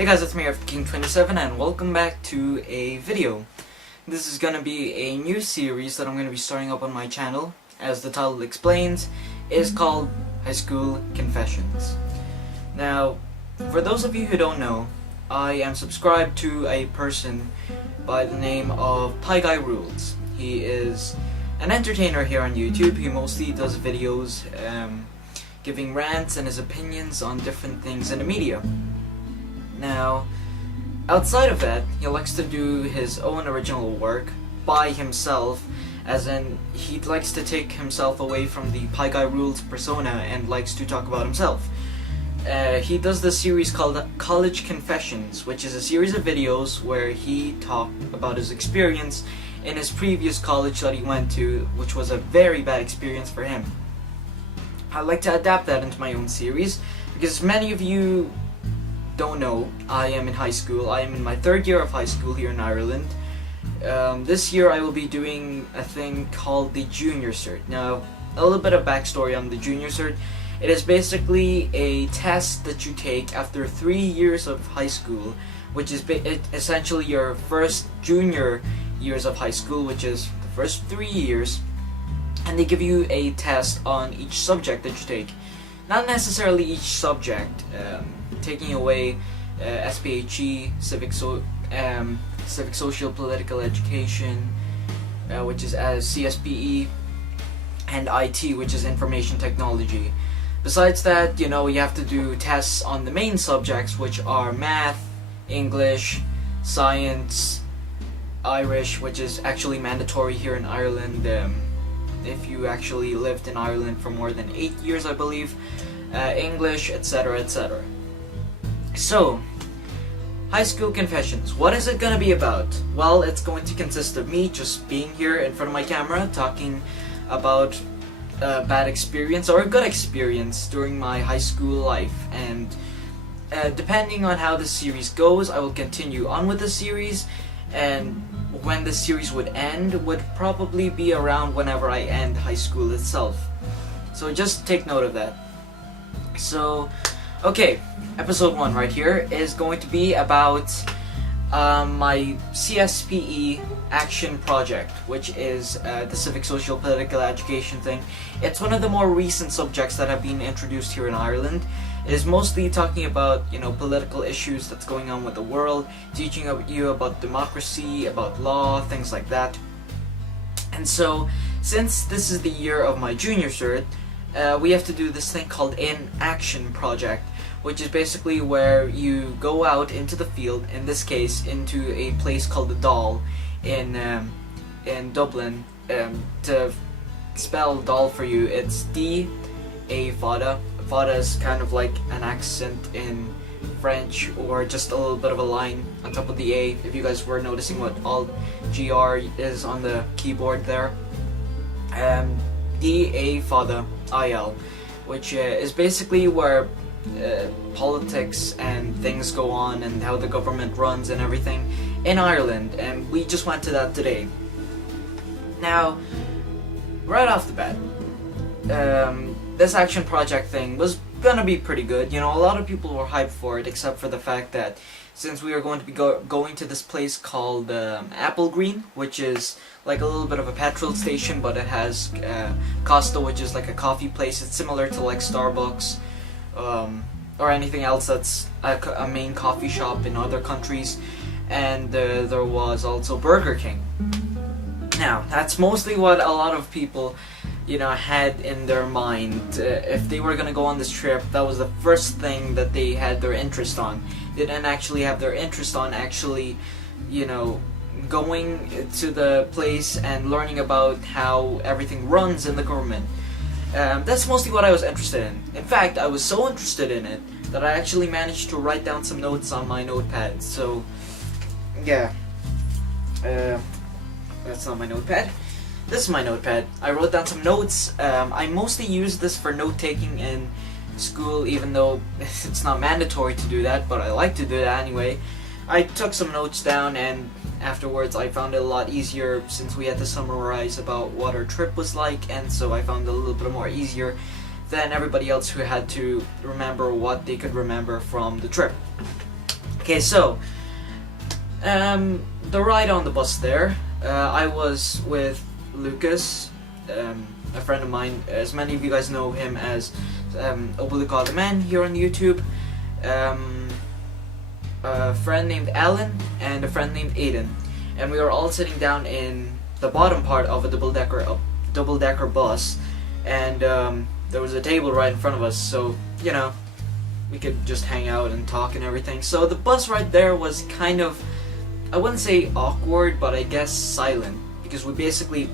Hey guys, it's me, King27, and welcome back to a video. This is gonna be a new series that I'm gonna be starting up on my channel. As the title explains, it is called High School Confessions. Now, for those of you who don't know, I am subscribed to a person by the name of Pieguyrulz. He is an entertainer here on YouTube. He mostly does videos giving rants and his opinions on different things in the media. Now, outside of that, he likes to do his own original work by himself, as in he likes to take himself away from the Pieguyrulz persona and likes to talk about himself. He does this series called College Confessions, which is a series of videos where he talked about his experience in his previous college that he went to, which was a very bad experience for him. I'd like to adapt that into my own series, because many of you don't know, I am in high school. I am in my third year of high school here in Ireland. This year I will be doing a thing called the Junior Cert. Now, a little bit of backstory on the Junior Cert. It is basically a test that you take after 3 years of high school, which is essentially your first junior years of high school, which is the first 3 years, and they give you a test on each subject that you take. Not necessarily each subject, taking away SPHE, civic social political education, which is as CSPE, and IT, which is information technology. Besides that, you have to do tests on the main subjects, which are math, English, science, Irish, which is actually mandatory here in Ireland if you actually lived in Ireland for more than 8 years, I believe, English, etc., etc. So, High School Confessions. What is it going to be about? Well, it's going to consist of me just being here in front of my camera, talking about a bad experience or a good experience during my high school life. And depending on how this series goes, I will continue on with the series, and when the series would end would probably be around whenever I end high school itself. So just take note of that. So, okay, episode 1 right here is going to be about my CSPE action project, which is the civic social political education thing. It's one of the more recent subjects that have been introduced here in Ireland. It is mostly talking about, political issues that's going on with the world, teaching you about democracy, about law, things like that. And so, since this is the year of my junior cert, we have to do this thing called an action project, which is basically where you go out into the field, in this case into a place called the Dáil in Dublin. To spell Dáil for you, it's D-A Fada. Fada is kind of like an accent in French, or just a little bit of a line on top of the A, if you guys were noticing what Alt-GR is on the keyboard there. D-A Fada I-L, which is basically where politics and things go on and how the government runs and everything in Ireland, and we just went to that today. Now, right off the bat, this action project thing was gonna be pretty good. A lot of people were hyped for it, except for the fact that since we are going to be going to this place called Apple Green, which is like a little bit of a petrol station, but it has Costa, which is like a coffee place. It's similar to like Starbucks or anything else that's a main coffee shop in other countries. And there was also Burger King. Now, that's mostly what a lot of people had in their mind. If they were gonna go on this trip, that was the first thing that they had their interest on. They didn't actually have their interest on actually, going to the place and learning about how everything runs in the government. That's mostly what I was interested in. In fact, I was so interested in it that I actually managed to write down some notes on my notepad. So, yeah. That's not my notepad. This is my notepad. I wrote down some notes. I mostly use this for note-taking in school, even though it's not mandatory to do that, but I like to do that anyway. I took some notes down, and afterwards I found it a lot easier, since we had to summarize about what our trip was like, and so I found it a little bit more easier than everybody else who had to remember what they could remember from the trip. Okay, so the ride on the bus there, I was with Lucas, a friend of mine. As many of you guys know him as Obulika the Man here on YouTube. A friend named Alan and a friend named Aiden, and we were all sitting down in the bottom part of a double-decker bus, and there was a table right in front of us, so you know, we could just hang out and talk and everything. So the bus right there was kind of, I wouldn't say awkward, but I guess silent, because we basically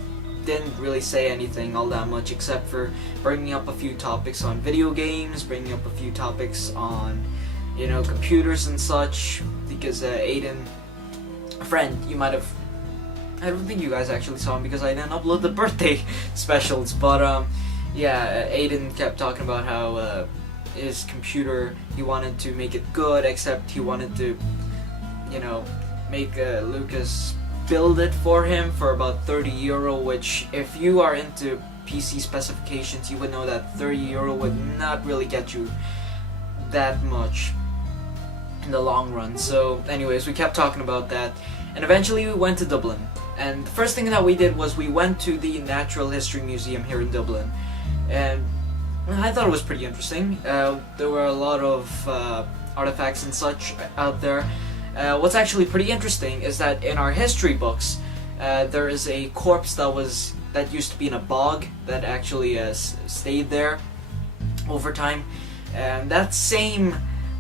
didn't really say anything all that much except for bringing up a few topics on video games, bringing up a few topics on, you know, computers and such, because Aiden, a friend, you might have, I don't think you guys actually saw him because I didn't upload the birthday specials, but yeah, Aiden kept talking about how his computer, he wanted to make it good, except he wanted to, you know, make Lucas build it for him for about €30, which if you are into PC specifications, you would know that €30 would not really get you that much in the long run. So anyways, we kept talking about that, and eventually we went to Dublin, and the first thing that we did was we went to the Natural History Museum here in Dublin, and I thought it was pretty interesting. There were a lot of artifacts and such out there. What's actually pretty interesting is that in our history books, there is a corpse that used to be in a bog that actually stayed there over time, and that same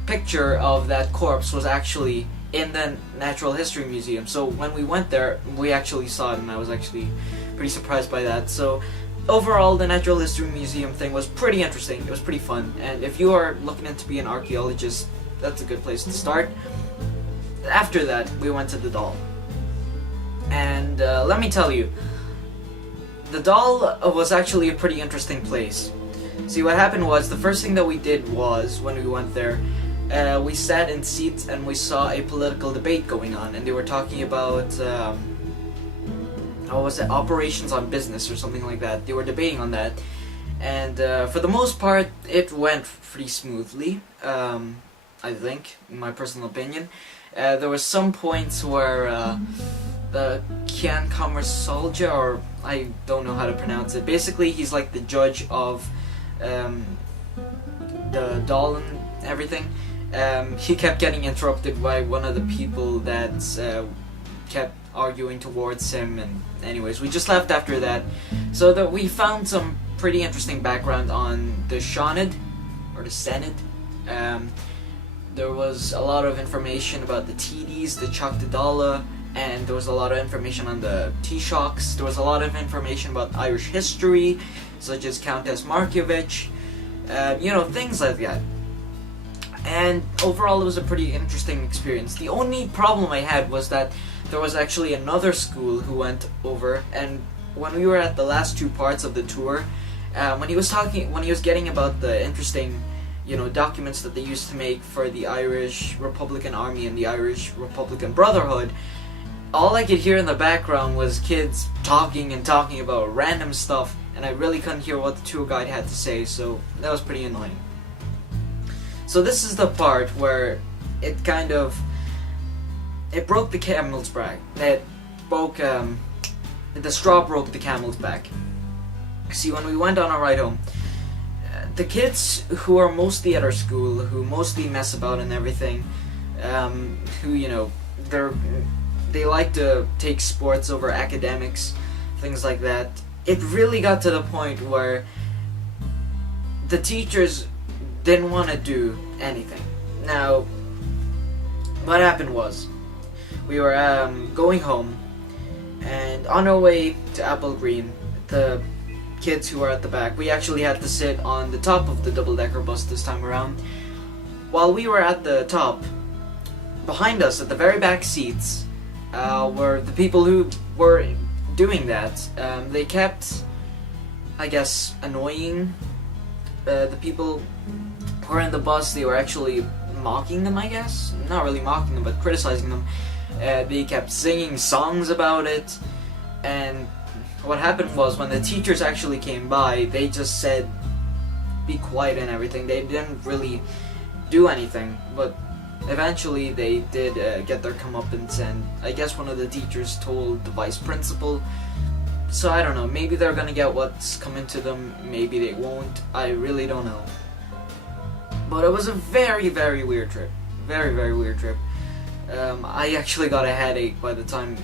picture of that corpse was actually in the Natural History Museum. So when we went there, we actually saw it, and I was actually pretty surprised by that. So overall, the Natural History Museum thing was pretty interesting. It was pretty fun, and if you are looking into being an archaeologist, that's a good place to start. After that, we went to the Doll, and let me tell you, the Doll was actually a pretty interesting place. See, what happened was, the first thing that we did was, when we went there, we sat in seats and we saw a political debate going on, and they were talking about what was it, operations on business or something like that. They were debating on that, and for the most part, it went pretty smoothly, I think, in my personal opinion. There were some points where the Kian Soldier, or I don't know how to pronounce it. Basically, he's like the judge of the Doll and everything. He kept getting interrupted by one of the people that kept arguing towards him, and anyways, we just left after that, so that we found some pretty interesting background on the Seanad, or the Senate. There was a lot of information about the TDs, the Choctadala, and there was a lot of information on the Taoiseachs. There was a lot of information about Irish history, such as Countess Markievicz, you know, things like that. And overall, it was a pretty interesting experience. The only problem I had was that there was actually another school who went over, and when we were at the last two parts of the tour, when he was getting about the interesting, you know, documents that they used to make for the Irish Republican Army and the Irish Republican Brotherhood, all I could hear in the background was kids talking about random stuff, and I really couldn't hear what the tour guide had to say, so that was pretty annoying. So this is the part where it kind of, it broke the camel's back. It broke, the straw broke the camel's back. See, when we went on our ride home, the kids who are mostly at our school, who mostly mess about and everything, who, you know, they like to take sports over academics, things like that. It really got to the point where the teachers didn't want to do anything. Now, what happened was, we were going home, and on our way to Apple Green, the kids who were at the back, we actually had to sit on the top of the double-decker bus this time around. While we were at the top, behind us at the very back seats were the people who were doing that. They kept, I guess, annoying the people who were in the bus. They were actually mocking them, I guess. Not really mocking them, but criticizing them. They kept singing songs about it, and what happened was, when the teachers actually came by, they just said, be quiet and everything. They didn't really do anything, but eventually they did get their comeuppance, and I guess one of the teachers told the vice principal. So I don't know, maybe they're gonna get what's coming to them, maybe they won't, I really don't know. But it was a very, very weird trip. Very, very weird trip. I actually got a headache by the time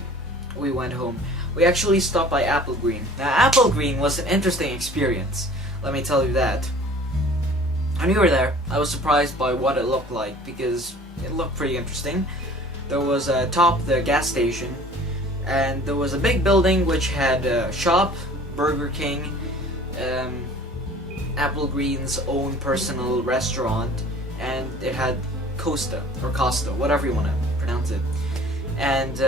we went home. We actually stopped by Apple Green. Now, Apple Green was an interesting experience, let me tell you that. When we were there, I was surprised by what it looked like, because it looked pretty interesting. There was atop the gas station, and there was a big building which had a shop, Burger King, Apple Green's own personal restaurant, and it had Costa, or Costa, whatever you want to pronounce it. And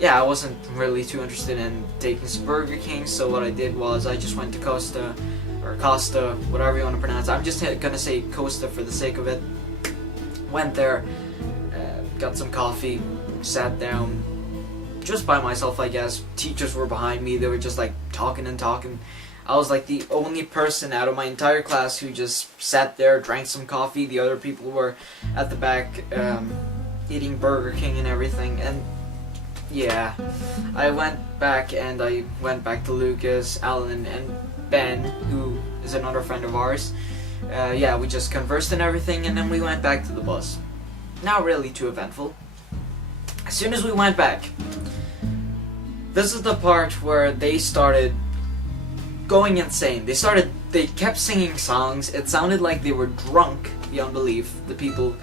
yeah, I wasn't really too interested in taking some Burger King, so what I did was I just went to Costa, or Costa, whatever you want to pronounce it. I'm just gonna say Costa for the sake of it. Went there, got some coffee, sat down, just by myself, I guess. Teachers were behind me, they were just like talking and talking. I was like the only person out of my entire class who just sat there, drank some coffee. The other people were at the back eating Burger King and everything. And yeah, I went back to Lucas, Alan, and Ben, who is another friend of ours. Yeah, we just conversed and everything, and then we went back to the bus. Not really too eventful. As soon as we went back, this is the part where they started going insane. They kept singing songs. It sounded like they were drunk beyond belief, the people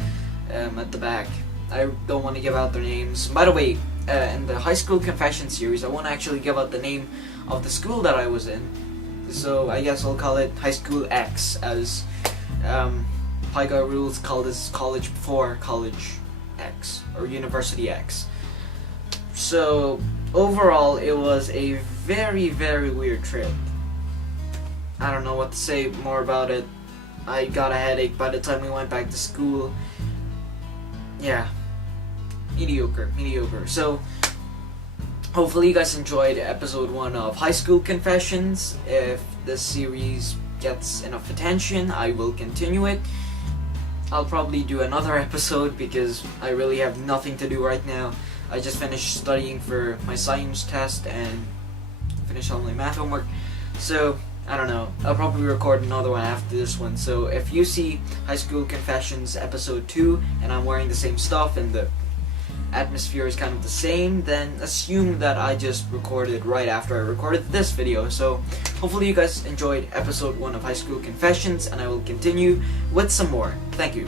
at the back. I don't want to give out their names. By the way, in the High School Confession series, I won't actually give out the name of the school that I was in. So I guess I'll call it High School X, as Pieguyrulz called his college before College X, or University X. So overall, it was a very, very weird trip. I don't know what to say more about it. I got a headache by the time we went back to school. Yeah, mediocre. So hopefully you guys enjoyed episode 1 of High School Confessions. If this series gets enough attention, I will continue it. I'll probably do another episode because I really have nothing to do right now. I just finished studying for my science test and finished all my math homework. So I don't know, I'll probably record another one after this one. So if you see High School Confessions episode 2 and I'm wearing the same stuff and the atmosphere is kind of the same, then assume that I just recorded right after I recorded this video. So hopefully you guys enjoyed episode 1 of High School Confessions, and I will continue with some more. Thank you.